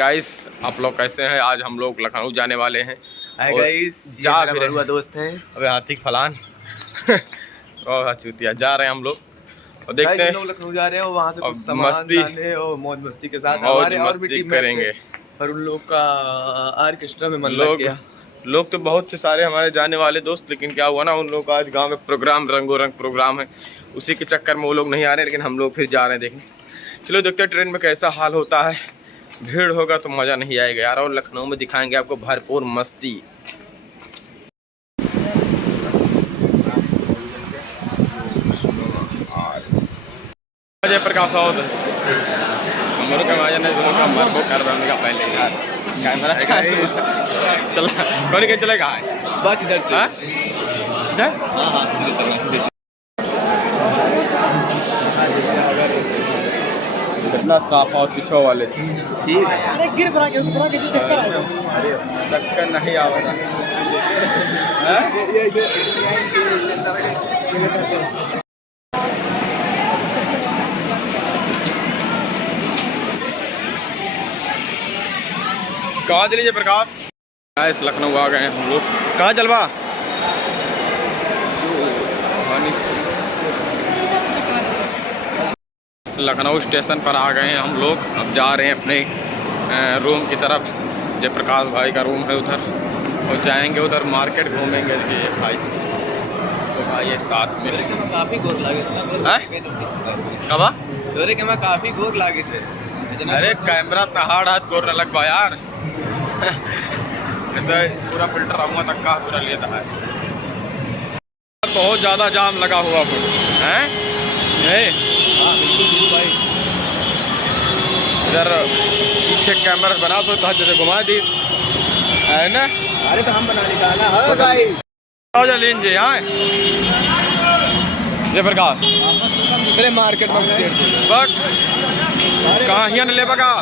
Guys आप लोग कैसे हैं? आज हम लोग लखनऊ जाने वाले हैं। हाय गाइस, जा ये मेरा बड़ुआ दोस्त है। अबे हाथी फलान और चूतिया जा रहे हैं हम लोग और देखते हैं। लोग लखनऊ जा रहे हैं और वहाँ से कुछ सामान मस्ती लाने और मौज मस्ती के साथ मौज हमारे और भी मस्ती टीम करेंगे। पर उन लोग का ऑर्केस्ट्रा में मन लग गया। लोग तो बहुत से सारे हमारे जाने वाले दोस्त, लेकिन क्या हुआ ना, उन लोग का आज गांव में प्रोग्राम, रंगो रंग प्रोग्राम है, उसी के चक्कर में वो लोग नहीं आ रहे, लेकिन हम लोग फिर जा रहे हैं देखने। चलो देखते हैं ट्रेन में कैसा हाल होता है। भीड़ होगा तो मज़ा नहीं आएगा यार, और लखनऊ में दिखाएंगे आपको भरपूर मस्ती। जय प्रकाश हमलोग का मजा नहीं, दोनों का मरबो कर रहा का पहले यार कैमरा चला कौन के चलेगा बस इधर से। इधर हाँ सीधे चलना, सीधे कितना साफ और पीछे वाले ठीक है यार। गिर पड़ा के चक्कर नहीं आ रहा कहाँ चलीजिए प्रकाश? इस लखनऊ आ गए हैं हम लोग। कहाँ चलवा? लखनऊ स्टेशन पर आ गए हैं हम लोग। अब जा रहे हैं अपने रूम की तरफ। जयप्रकाश भाई का रूम है उधर, और जाएंगे उधर, मार्केट घूमेंगे। देखिए भाई, तो भाई ये साथ में काफी गोर लागे थे। कब तोरे के मैं काफी गोर लागे थे। अरे कैमरा तहाड़ हाथ गोर न लग यार तो पूरा फिल्टर आऊँगा तक का पूरा लेता है। बहुत ज़्यादा जाम लगा हुआ है हाँ बिल्कुल भाई। इधर पीछे कैमरा बना तो जैसे घुमा दी है ना। अरे तो हम बना निकाला है भाई। लीन जी हाँ जयप्रकाश चले मार्केट में कहाँ हिया न ले बगा।